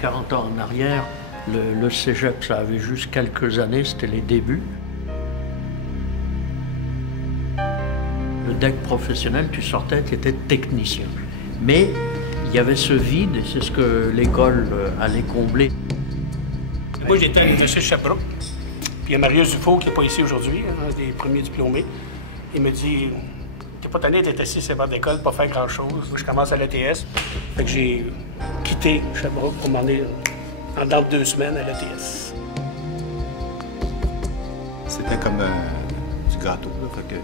40 ans en arrière, le cégep, ça avait juste quelques années, c'était les débuts. Le DEC professionnel, tu sortais, tu étais technicien. Mais il y avait ce vide, et c'est ce que l'école allait combler. Moi, j'étais à l'Université de Sherbrooke. Puis il y a Marius Dufault, qui n'est pas ici aujourd'hui, un des premiers diplômés. Il me dit, t'es pas tanné d'être assis sur le banc d'école, pas faire grand-chose. Moi, je commence à l'ETS. Fait que j'ai quitté Sherbrooke pour m'en aller en dedans de 2 semaines à l'ETS. C'était comme du gâteau, là. Fait que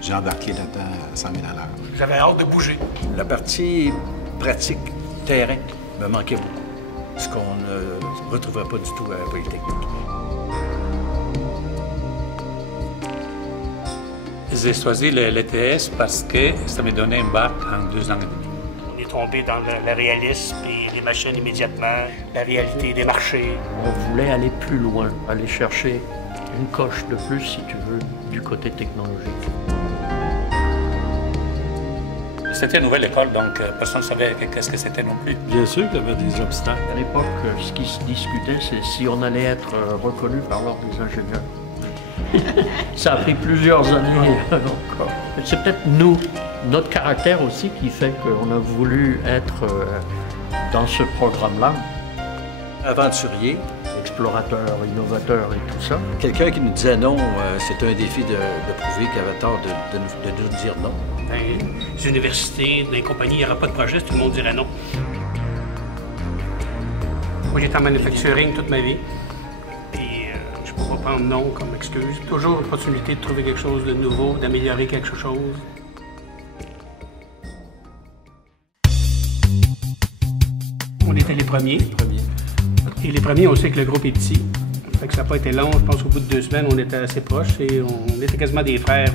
j'ai embarqué là-dedans à 100 000 à l'heure. J'avais hâte de bouger. La partie pratique, terrain, me manquait beaucoup. Ce qu'on ne retrouvait pas du tout à la Polytechnique. J'ai choisi l'ETS parce que ça me donnait un bac en 2 ans et demi. On est tombé dans le réalisme et les machines immédiatement, la réalité des marchés. On voulait aller plus loin, aller chercher une coche de plus, si tu veux, du côté technologique. C'était une nouvelle école, donc personne ne savait qu'est-ce que c'était non plus. Bien sûr qu'il y avait des obstacles. À l'époque, ce qui se discutait, c'est si on allait être reconnu par l'ordre des ingénieurs. Ça a pris plusieurs années encore. C'est peut-être nous, notre caractère aussi, qui fait qu'on a voulu être dans ce programme-là. Aventurier. Explorateur, innovateur et tout ça. Quelqu'un qui nous disait non, c'est un défi de prouver qu'il avait tort de nous dire non. Dans les universités, dans les compagnies, il n'y aura pas de projet, tout le monde dirait non. Moi, j'étais en manufacturing toute ma vie. Puis, je ne peux pas prendre non comme excuse. Toujours l'opportunité de trouver quelque chose de nouveau, d'améliorer quelque chose. On était les premiers. Et les premiers, on sait que le groupe est petit. Fait que ça n'a pas été long. Je pense qu'au bout de 2 semaines, on était assez proches et on était quasiment des frères.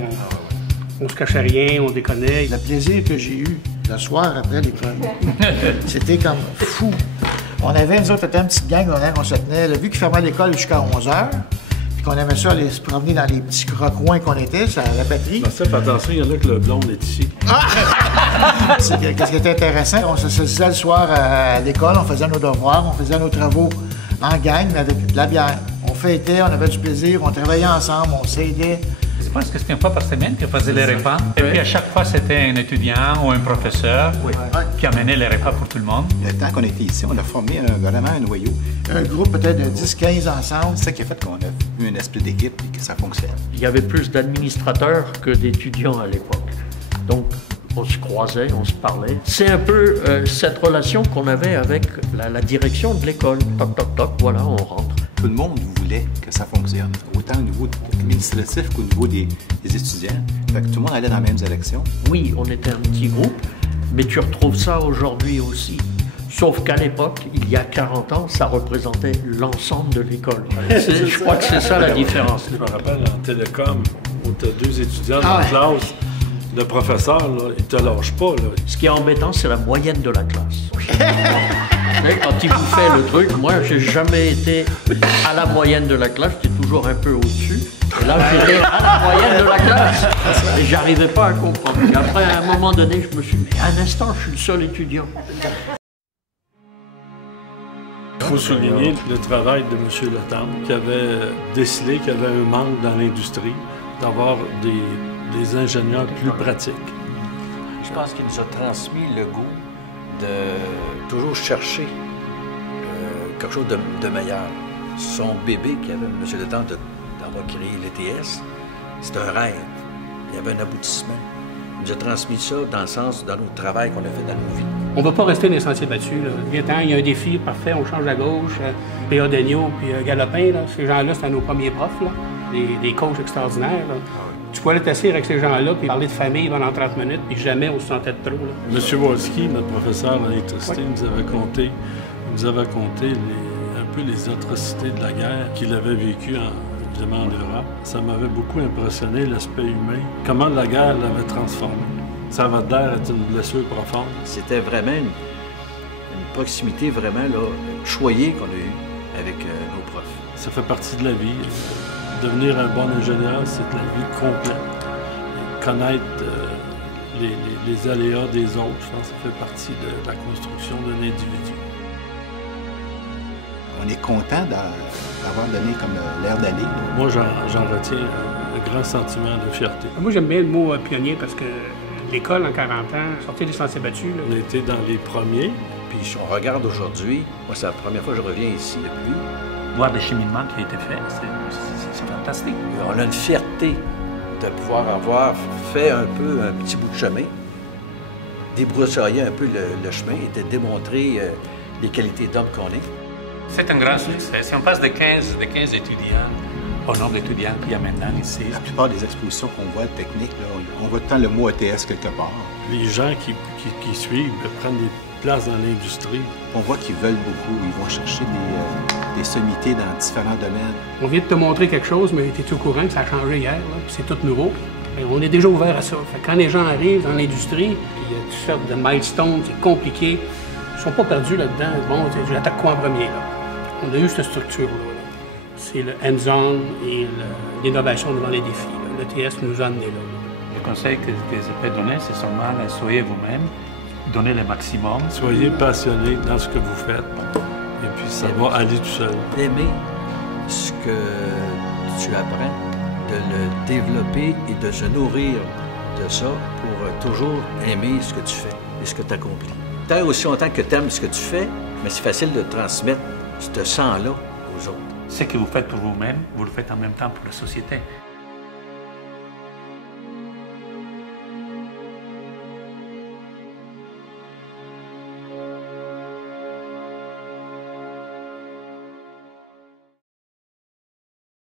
On se cachait rien, on déconnait. Le plaisir que j'ai eu le soir après l'école, c'était comme fou. On avait, nous autres, une petite gang, on se tenait. Vu qu'ils fermaient l'école jusqu'à 11h, puis qu'on aimait ça aller se promener dans les petits recoins qu'on était, ça, la batterie. Ben ça, fais attention, il y en a que le blond est ici. Qu'est-ce qui était intéressant, on se saisissait le soir à l'école, on faisait nos devoirs, on faisait nos travaux en gang, mais avec de la bière. On fêtait, on avait du plaisir, on travaillait ensemble, on s'aidait. Je pense que c'était une fois par semaine qu'on faisait les repas. Et puis à chaque fois, c'était un étudiant ou un professeur qui amenait les repas pour tout le monde. Le temps qu'on était ici, on a formé vraiment un noyau. Un groupe peut-être de 10-15 ensemble. C'est ça qui a fait qu'on a eu un esprit d'équipe et que ça fonctionne. Il y avait plus d'administrateurs que d'étudiants à l'époque. Donc, on se croisait, on se parlait. C'est un peu cette relation qu'on avait avec la direction de l'école. Toc, toc, toc, voilà, on rentre. Tout le monde voulait que ça fonctionne, autant au niveau administratif qu'au niveau des étudiants. Fait que tout le monde allait dans les mêmes élections. Oui, on était un petit groupe, mais tu retrouves ça aujourd'hui aussi. Sauf qu'à l'époque, il y a 40 ans, ça représentait l'ensemble de l'école. Je crois que c'est ça la différence. Je me rappelle en télécom, où tu as 2 étudiants dans la classe. Le professeur, là, il te lâche pas. Là. Ce qui est embêtant, c'est la moyenne de la classe. Quand il vous fait le truc, moi, j'ai jamais été à la moyenne de la classe, j'étais toujours un peu au-dessus. Et là, j'étais à la moyenne de la classe. Et j'arrivais pas à comprendre. Et après, à un moment donné, je me suis dit, un instant, je suis le seul étudiant. Il faut souligner le travail de M. Letendre, qui avait décelé qu'il y avait un manque dans l'industrie d'avoir des ingénieurs plus pratiques. Je pense qu'il nous a transmis le goût de toujours chercher quelque chose de meilleur. Son bébé, qui avait M. Letendre d'avoir créé l'ETS, c'était un rêve. Il y avait un aboutissement. Il nous a transmis ça dans le sens, dans notre travail qu'on a fait dans nos vies. On ne va pas rester dans les sentiers battus. Il y a un défi, parfait, on change à gauche. P.A. Dagneau puis Galopin, là, ces gens-là, c'était nos premiers profs, là. Des coachs extraordinaires. Là. Tu pouvais t'asseoir avec ces gens-là puis parler de famille pendant 30 minutes, puis jamais on se sentait de trop. Là. M. Wolski, notre professeur en électricité, nous avait conté un peu les atrocités de la guerre qu'il avait vécues évidemment en Europe. Ça m'avait beaucoup impressionné, l'aspect humain, comment la guerre l'avait transformé. Salvador est une blessure profonde. C'était vraiment une proximité vraiment là, choyée qu'on a eue avec nos profs. Ça fait partie de la vie. Devenir un bon ingénieur, c'est la vie complète. Et connaître les aléas des autres, je pense que ça fait partie de la construction d'un individu. on est content d'avoir donné comme l'air d'aller. Moi, j'en retiens un grand sentiment de fierté. Moi, j'aime bien le mot pionnier parce que l'école, en 40 ans, sortir des sentiers battus. Là. On a été dans les premiers. Puis si on regarde aujourd'hui, moi, c'est la première fois que je reviens ici depuis. Voir le cheminement qui a été fait, c'est fantastique. Et on a une fierté de pouvoir avoir fait un petit bout de chemin, débroussailler un peu le chemin et de démontrer les qualités d'homme qu'on est. C'est un grand succès. Si on passe de 15 étudiants au nombre d'étudiants qu'il y a maintenant ici. La plupart des expositions qu'on voit techniques, là, on voit tout le temps le mot ETS quelque part. Les gens qui suivent prennent des places dans l'industrie. On voit qu'ils veulent beaucoup. Ils vont chercher des sommités dans différents domaines. On vient de te montrer quelque chose, mais tu es au courant que ça a changé hier, puis c'est tout nouveau. Et on est déjà ouvert à ça. Fait que quand les gens arrivent dans l'industrie, il y a toutes sortes de milestones, c'est compliqué. Ils ne sont pas perdus là-dedans. Bon, j'attaque quoi en premier, là? On a eu cette structure-là. C'est le hands-on et l'innovation devant les défis. L'ETS nous a amenés là. Le conseil que je peux donner, c'est seulement soyez vous-même, donnez le maximum. Soyez passionnés dans ce que vous faites. Et puis ça va aller tout seul. Aimer ce que tu apprends, de le développer et de se nourrir de ça pour toujours aimer ce que tu fais et ce que tu accomplis. Tant aussi longtemps que tu aimes ce que tu fais, mais c'est facile de transmettre ce sang-là aux autres. Ce que vous faites pour vous-même, vous le faites en même temps pour la société.